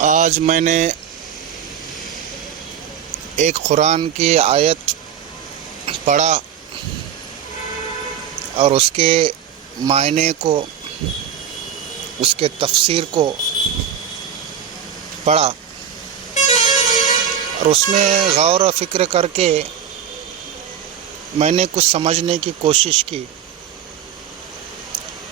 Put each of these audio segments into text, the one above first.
آج میں نے ایک قرآن کی آیت پڑھا اور اس کے معنی کو، اس کے تفسیر کو پڑھا اور اس میں غور و فکر کر کے میں نے کچھ سمجھنے کی کوشش کی۔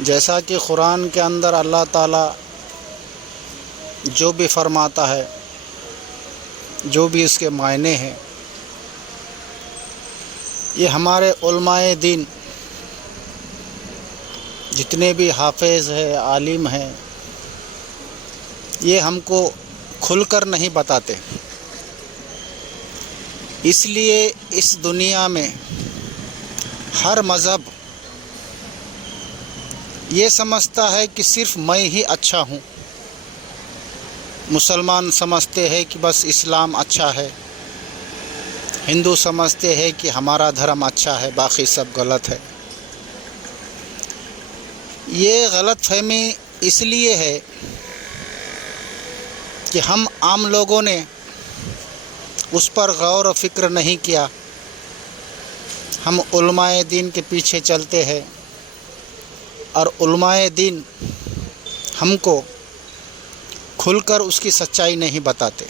جیسا کہ قرآن کے اندر اللہ تعالیٰ جو بھی فرماتا ہے، جو بھی اس کے معنی ہیں، یہ ہمارے علماء دین جتنے بھی حافظ ہیں، عالم ہیں، یہ ہم کو کھل کر نہیں بتاتے۔ اس لیے اس دنیا میں ہر مذہب یہ سمجھتا ہے کہ صرف میں ہی اچھا ہوں۔ مسلمان سمجھتے ہیں کہ بس اسلام اچھا ہے، ہندو سمجھتے ہیں کہ ہمارا دھرم اچھا ہے، باقی سب غلط ہے۔ یہ غلط فہمی اس لیے ہے کہ ہم عام لوگوں نے اس پر غور و فکر نہیں کیا۔ ہم علماء دین کے پیچھے چلتے ہیں اور علماء دین ہم کو کھل کر اس کی سچائی نہیں بتاتے۔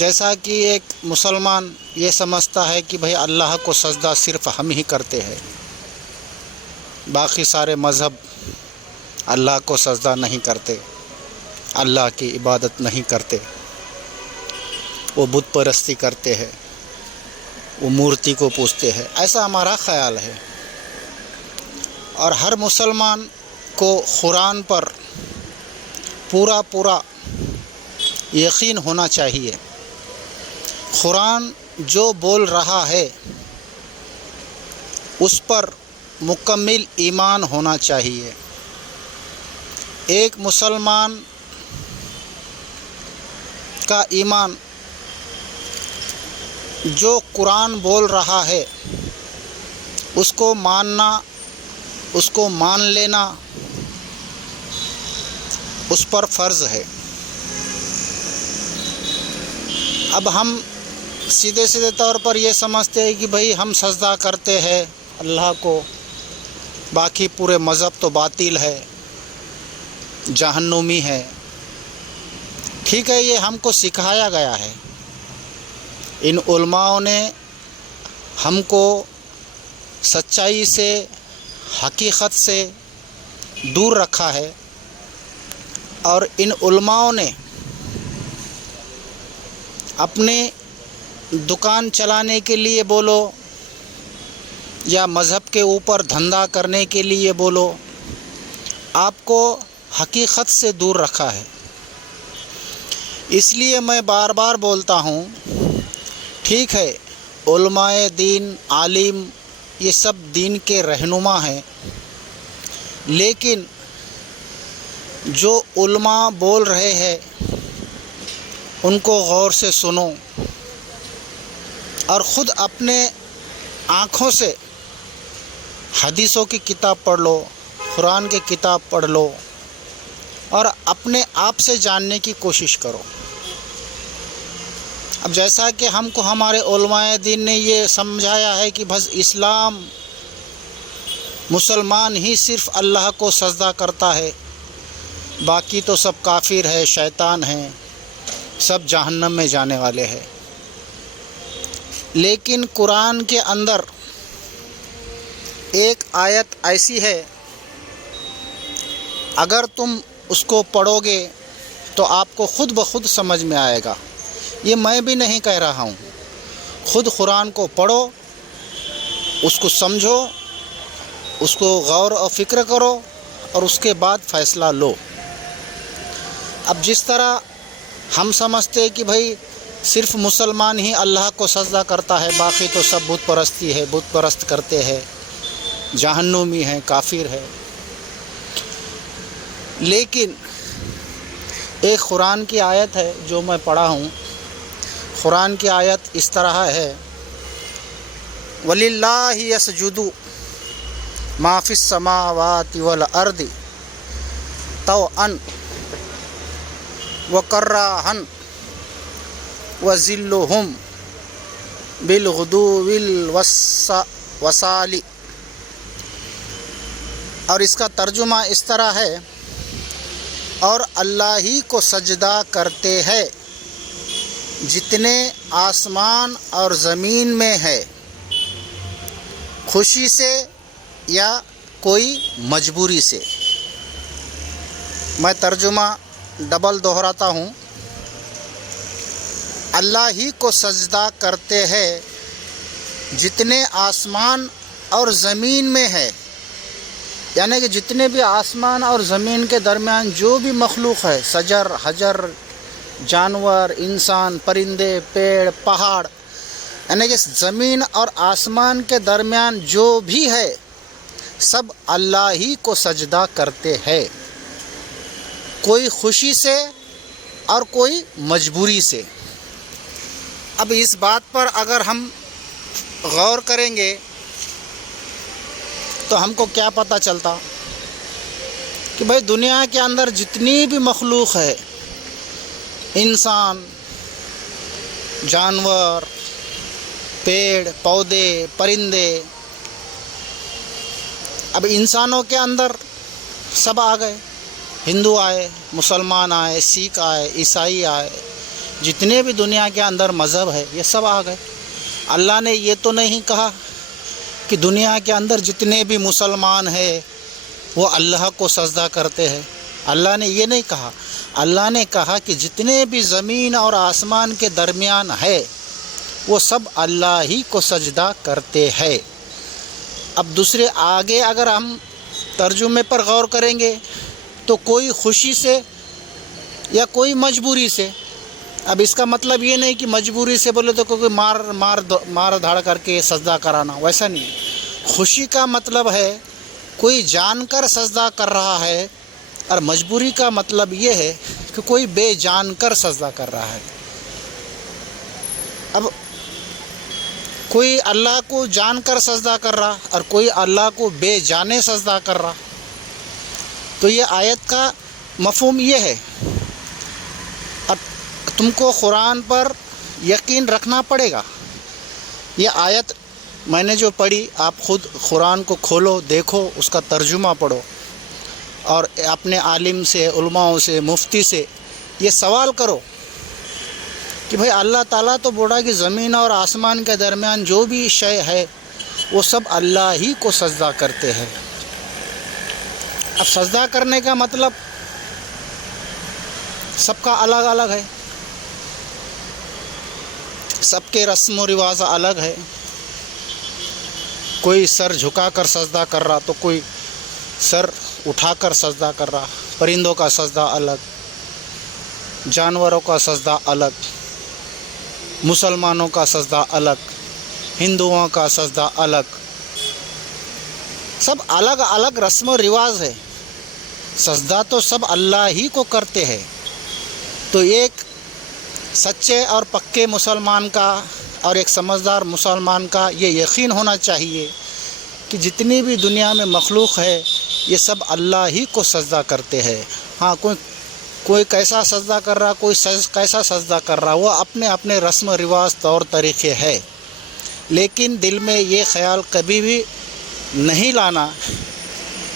جیسا کہ ایک مسلمان یہ سمجھتا ہے کہ بھئی اللہ کو سجدہ صرف ہم ہی کرتے ہیں، باقی سارے مذہب اللہ کو سجدہ نہیں کرتے، اللہ کی عبادت نہیں کرتے، وہ بت پرستی کرتے ہیں، وہ مورتی کو پوجتے ہیں، ایسا ہمارا خیال ہے۔ اور ہر مسلمان کو قرآن پر پورا یقین ہونا چاہیے۔ قرآن جو بول رہا ہے اس پر مکمل ایمان ہونا چاہیے۔ ایک مسلمان کا ایمان جو قرآن بول رہا ہے اس کو ماننا، اس کو مان لینا اس پر فرض ہے۔ اب ہم سیدھے طور پر یہ سمجھتے ہیں کہ بھئی ہم سجدہ کرتے ہیں اللہ کو، باقی پورے مذہب تو باطل ہے، جہنمی ہے۔ ٹھیک ہے، یہ ہم کو سکھایا گیا ہے، ان علماؤں نے ہم کو سچائی سے، حقیقت سے دور رکھا ہے، اور ان علماؤں نے اپنے دکان چلانے کے لیے بولو یا مذہب کے اوپر دھندا کرنے کے لیے بولو، آپ کو حقیقت سے دور رکھا ہے۔ اس لیے میں بار بار بولتا ہوں، ٹھیک ہے علماء دین، عالم، یہ سب دین کے رہنما ہیں، لیکن جو علماء بول رہے ہیں ان کو غور سے سنو اور خود اپنے آنکھوں سے حدیثوں کی کتاب پڑھ لو، قرآن کی کتاب پڑھ لو اور اپنے آپ سے جاننے کی کوشش کرو۔ اب جیسا کہ ہم کو ہمارے علماء دین نے یہ سمجھایا ہے کہ بس اسلام، مسلمان ہی صرف اللہ کو سجدہ کرتا ہے، باقی تو سب کافر ہے، شیطان ہیں، سب جہنم میں جانے والے ہیں۔ لیکن قرآن کے اندر ایک آیت ایسی ہے، اگر تم اس کو پڑھو گے تو آپ کو خود بخود سمجھ میں آئے گا۔ یہ میں بھی نہیں کہہ رہا ہوں، خود قرآن کو پڑھو، اس کو سمجھو، اس کو غور و فکر کرو اور اس کے بعد فیصلہ لو۔ اب جس طرح ہم سمجھتے کہ بھئی صرف مسلمان ہی اللہ کو سجدہ کرتا ہے، باقی تو سب بت پرستی ہے، بت پرست کرتے ہیں، جہنمی ہے، کافر ہے۔ لیکن ایک قرآن کی آیت ہے جو میں پڑھا ہوں، قرآن کی آیت اس طرح ہے، وَلِلَّهِ يَسْجُدُ مَا فِي السَّمَاوَاتِ وَالْأَرْضِ طَوْعًا وکراہن وذلہم بالغدو والوصال. اور اس کا ترجمہ اس طرح ہے، اور اللہ ہی کو سجدہ کرتے ہیں جتنے آسمان اور زمین میں ہے، خوشی سے یا کوئی مجبوری سے. میں ترجمہ ڈبل دہراتا ہوں، اللہ ہی کو سجدہ کرتے ہیں جتنے آسمان اور زمین میں ہے، یعنی کہ جتنے بھی آسمان اور زمین کے درمیان جو بھی مخلوق ہے، شجر، حجر، جانور، انسان، پرندے، پیڑ، پہاڑ، یعنی کہ زمین اور آسمان کے درمیان جو بھی ہے سب اللہ ہی کو سجدہ کرتے ہیں، کوئی خوشی سے اور کوئی مجبوری سے. اب اس بات پر اگر ہم غور کریں گے تو ہم کو کیا پتہ چلتا کہ بھئی دنیا کے اندر جتنی بھی مخلوق ہے، انسان، جانور، پیڑ پودے، پرندے، اب انسانوں کے اندر سب آ گئے، ہندو آئے، مسلمان آئے، سکھ آئے، عیسائی آئے، جتنے بھی دنیا کے اندر مذہب ہے یہ سب آ گئے. اللہ نے یہ تو نہیں کہا کہ دنیا کے اندر جتنے بھی مسلمان ہیں وہ اللہ کو سجدہ کرتے ہیں. اللہ نے یہ نہیں کہا. اللہ نے کہا کہ جتنے بھی زمین اور آسمان کے درمیان ہے وہ سب اللہ ہی کو سجدہ کرتے ہیں. اب دوسرے آگے اگر ہم ترجمے پر غور کریں گے تو کوئی خوشی سے یا کوئی مجبوری سے. اب اس کا مطلب یہ نہیں کہ مجبوری سے بولے تو کوئی مار دھاڑ کر کے سجدہ کرانا، ویسا نہیں. خوشی کا مطلب ہے کوئی جان کر سجدہ کر رہا ہے، اور مجبوری کا مطلب یہ ہے کہ کوئی بے جان کر سجدہ کر رہا ہے. اب کوئی اللہ کو جان کر سجدہ کر رہا اور کوئی اللہ کو بے جانے سجدہ کر رہا، تو یہ آیت کا مفہوم یہ ہے. اب تم کو قرآن پر یقین رکھنا پڑے گا. یہ آیت میں نے جو پڑھی، آپ خود قرآن کو کھولو، دیکھو، اس کا ترجمہ پڑھو، اور اپنے عالم سے، علماء سے، مفتی سے یہ سوال کرو کہ بھئی اللہ تعالیٰ تو بولا کہ زمین اور آسمان کے درمیان جو بھی شے ہے وہ سب اللہ ہی کو سجدہ کرتے ہیں. اب سجدہ کرنے کا مطلب سب کا الگ الگ ہے، سب کے رسم و رواج الگ ہے. کوئی سر جھکا کر سجدہ کر رہا تو کوئی سر اٹھا کر سجدہ کر رہا. پرندوں کا سجدہ الگ، جانوروں کا سجدہ الگ، مسلمانوں کا سجدہ الگ، ہندوؤں کا سجدہ الگ. سب الگ الگ رسم و رواج ہے. سجدہ تو سب اللہ ہی کو کرتے ہیں. تو ایک سچے اور پکے مسلمان کا اور ایک سمجھدار مسلمان کا یہ یقین ہونا چاہیے کہ جتنی بھی دنیا میں مخلوق ہے یہ سب اللہ ہی کو سجدہ کرتے ہیں. ہاں کوئی کیسا سجدہ کر رہا، کوئی کیسا سجدہ کر رہا، وہ اپنے اپنے رسم و رواج طور طریقے ہے. لیکن دل میں یہ خیال کبھی بھی نہیں لانا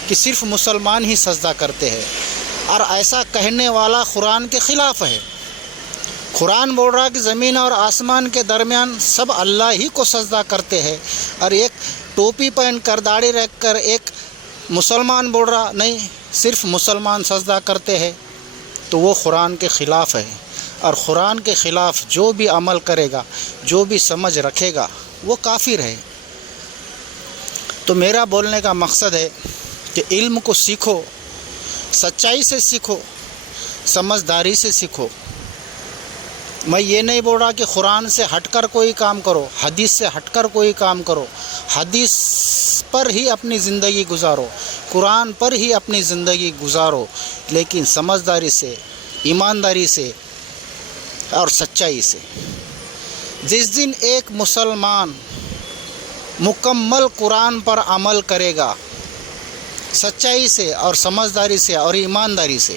کہ صرف مسلمان ہی سجدہ کرتے ہیں، اور ایسا کہنے والا قرآن کے خلاف ہے. قرآن بول رہا کہ زمین اور آسمان کے درمیان سب اللہ ہی کو سجدہ کرتے ہیں، اور ایک ٹوپی پہن کر، داڑھی رکھ کر ایک مسلمان بول رہا نہیں صرف مسلمان سجدہ کرتے ہیں. تو وہ قرآن کے خلاف ہے، اور قرآن کے خلاف جو بھی عمل کرے گا، جو بھی سمجھ رکھے گا، وہ کافر ہے. تو میرا بولنے کا مقصد ہے کہ علم کو سیکھو، سچائی سے سیکھو، سمجھداری سے سیکھو. میں یہ نہیں بول رہا کہ قرآن سے ہٹ کر کوئی کام کرو، حدیث سے ہٹ کر کوئی کام کرو. حدیث پر ہی اپنی زندگی گزارو، قرآن پر ہی اپنی زندگی گزارو، لیکن سمجھداری سے، ایمانداری سے اور سچائی سے. جس دن ایک مسلمان مکمل قرآن پر عمل کرے گا، سچائی سے اور سمجھداری سے اور ایمانداری سے،